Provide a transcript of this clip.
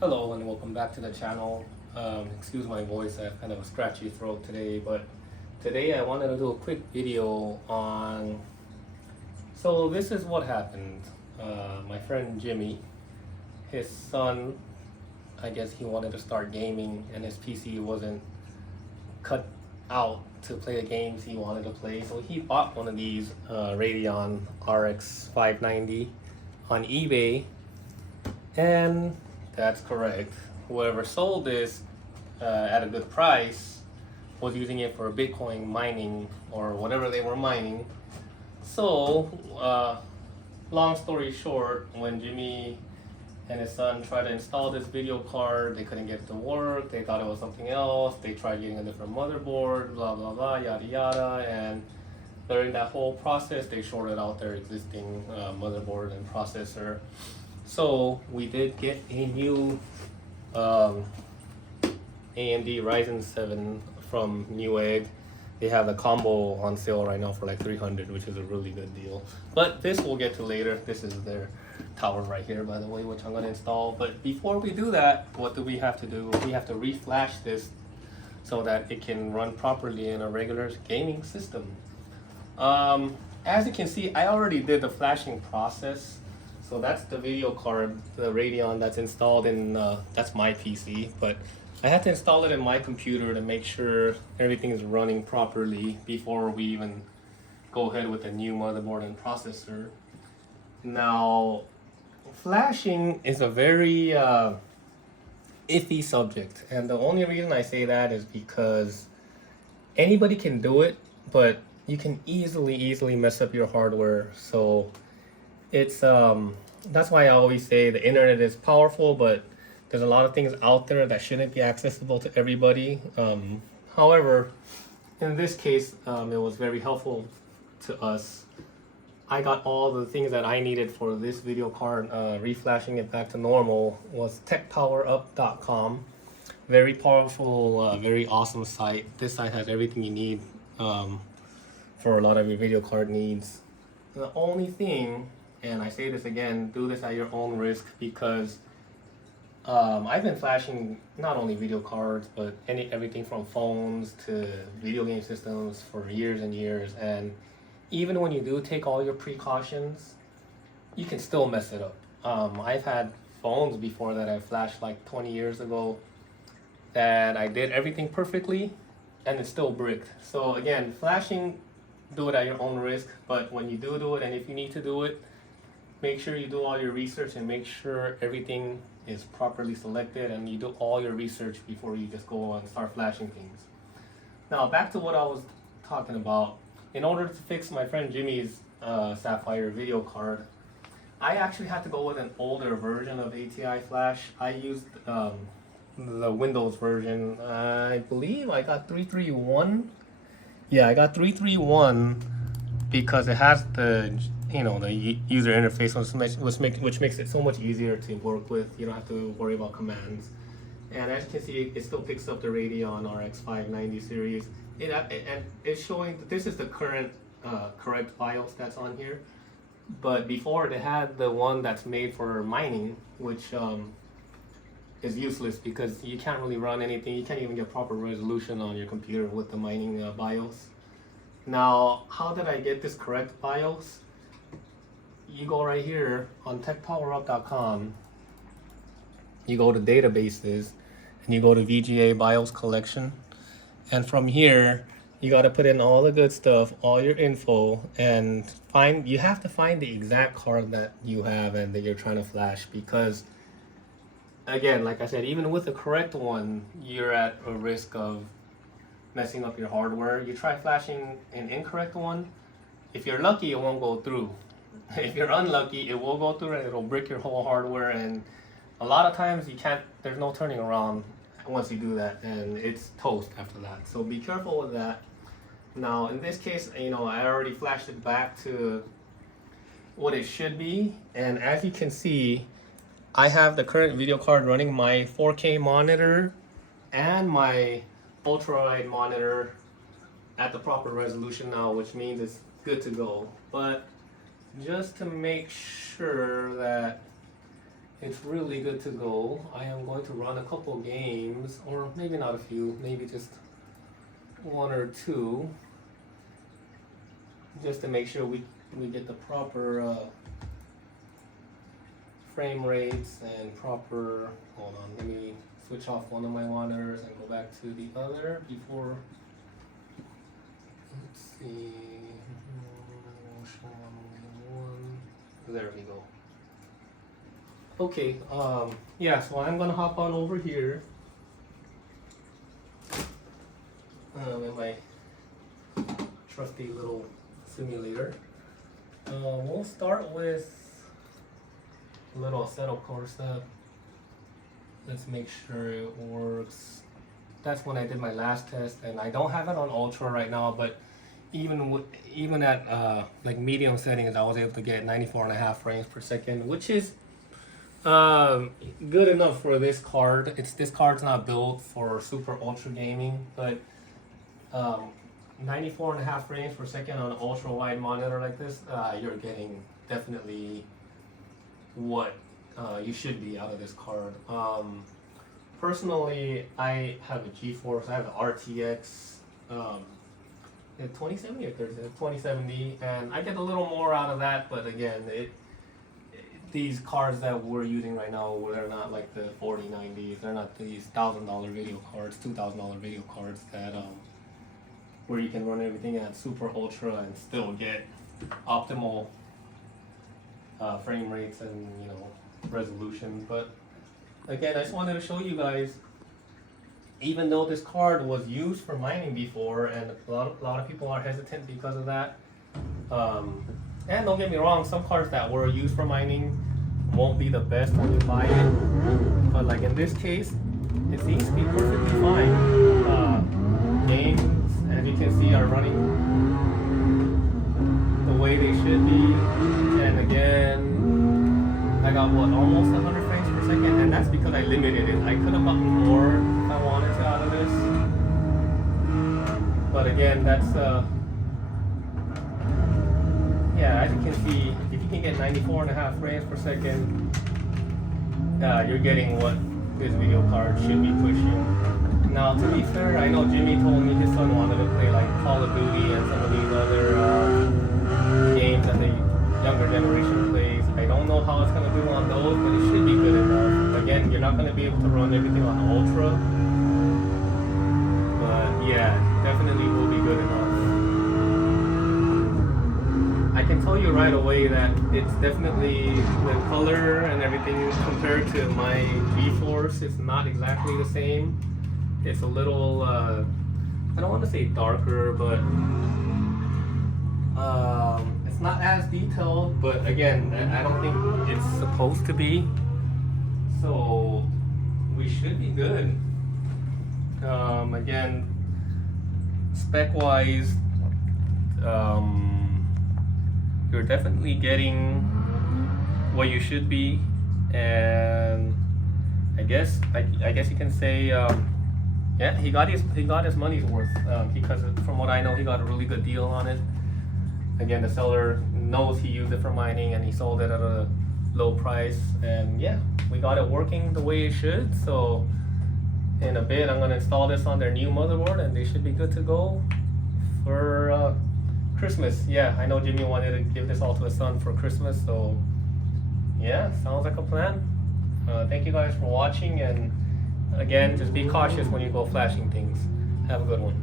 Hello and welcome back to the channel. Excuse my voice, I have kind of a scratchy throat today, but today I wanted to do a quick video on, so this is what happened. My friend Jimmy, his son, I guess he wanted to start gaming and his PC wasn't cut out to play the games he wanted to play, so he bought one of these Radeon RX590 on eBay. And that's correct. Whoever sold this at a good price was using it for Bitcoin mining or whatever they were mining. So, long story short, when Jimmy and his son tried to install this video card, they couldn't get it to work. They thought it was something else. They tried getting a different motherboard, blah, blah, blah, yada, yada. And during that whole process, they shorted out their existing motherboard and processor. So we did get a new AMD Ryzen 7 from Newegg. They have the combo on sale right now for like $300, which is a really good deal. But this we'll get to later. This is their tower right here, by the way, which I'm gonna install. But before we do that, what do we have to do? We have to reflash this so that it can run properly in a regular gaming system. As you can see, I already did the flashing process. So that's the video card, the Radeon that's installed in, that's my PC, but I had to install it in my computer to make sure everything is running properly before we even go ahead with the new motherboard and processor. Now, flashing is a very iffy subject, and the only reason I say that is because anybody can do it, but you can easily mess up your hardware. So it's that's why I always say the internet is powerful, but there's a lot of things out there that shouldn't be accessible to everybody. However, in this case, it was very helpful to us. I got all the things that I needed for this video card. Reflashing it back to normal was techpowerup.com. Very powerful, very awesome site. This site has everything you need for a lot of your video card needs. The only thing, and I say this again, do this at your own risk, because I've been flashing not only video cards, but everything from phones to video game systems for years and years. And even when you do take all your precautions, you can still mess it up. I've had phones before that I flashed like 20 years ago that I did everything perfectly and it still bricked. So again, flashing, do it at your own risk, but when you do it, and if you need to do it, make sure you do all your research and make sure everything is properly selected and you do all your research before you just go and start flashing things. Now back to what I was talking about. In order to fix my friend Jimmy's Sapphire video card, I actually had to go with an older version of ATI Flash. I used the Windows version. I believe I got 331. Yeah, I got 331 because it has the the user interface, which makes it so much easier to work with. You don't have to worry about commands. And as you can see, it still picks up the Radeon RX590 series. And it's showing that this is the current correct BIOS that's on here. But before, they had the one that's made for mining, which is useless because you can't really run anything. You can't even get proper resolution on your computer with the mining BIOS. Now, how did I get this correct BIOS? You go right here on techpowerup.com, you go to databases, and you go to VGA BIOS collection. And from here, you got to put in all the good stuff, all your info, and you have to find the exact card that you have and that you're trying to flash, because again, like I said, even with the correct one, you're at a risk of messing up your hardware. You try flashing an incorrect one, if you're lucky, it won't go through. If you're unlucky, it will go through and it'll brick your whole hardware, and a lot of times there's no turning around once you do that, and it's toast after that. So be careful with that. Now in this case, I already flashed it back to what it should be, and as you can see, I have the current video card running my 4K monitor and my ultra-wide monitor at the proper resolution now, which means it's good to go. But just to make sure that it's really good to go. I am going to run a couple games, or maybe not a few, maybe just one or two, just to make sure we get the proper frame rates and proper, hold on, let me switch off one of my monitors and go back to the other before, let's see, there we go. Okay, yeah, so I'm gonna hop on over here in my trusty little simulator. We'll start with a little setup course step. Let's make sure it works. That's when I did my last test, and I don't have it on ultra right now, but even at like medium settings, I was able to get 94.5 frames per second, which is good enough for this card. This card's not built for super ultra gaming, but 94.5 frames per second on an ultra wide monitor like this, you're getting definitely what you should be out of this card. Personally, I have a GeForce, I have an RTX 2070 or 2070, and I get a little more out of that, but again, these cards that we're using right now, they're not like the 4090s, they're not these $1,000 video cards, $2,000 video cards that where you can run everything at super ultra and still get optimal frame rates and, you know, resolution. But again, I just wanted to show you guys, even though this card was used for mining before, and a lot of people are hesitant because of that. And don't get me wrong, some cards that were used for mining won't be the best when you buy it. But like in this case, it seems to be perfectly fine. Games, as you can see, are running the way they should be. And again, I got what, almost 100 frames per second, and that's because I limited it. I could have gotten more if I wanted to out of this. But again, that's yeah, as you can see, if you can get 94.5 frames per second, you're getting what this video card should be pushing. Now, to be fair, I know Jimmy told me his son wanted to play like Call of Duty and some of these other games that the younger generation plays. I don't know how it's going to do on those, but it should be good enough. Again, you're not going to be able to run everything on ultra, but yeah, definitely will be good enough. I can tell you right away that it's definitely the color and everything compared to my GeForce, it's not exactly the same. It's a little, I don't want to say darker, but it's not as detailed, but again, I don't think it's supposed to be. So we should be good. Again, spec-wise, you're definitely getting what you should be, and I guess you can say, yeah, he got his money's worth, because from what I know, he got a really good deal on it. Again, the seller knows he used it for mining and he sold it at a low price, and yeah, we got it working the way it should. So in a bit, I'm gonna install this on their new motherboard, and they should be good to go for Christmas. Yeah, I know Jimmy wanted to give this all to his son for Christmas, so yeah, sounds like a plan. Thank you guys for watching, and again, just be cautious when you go flashing things. Have a good one.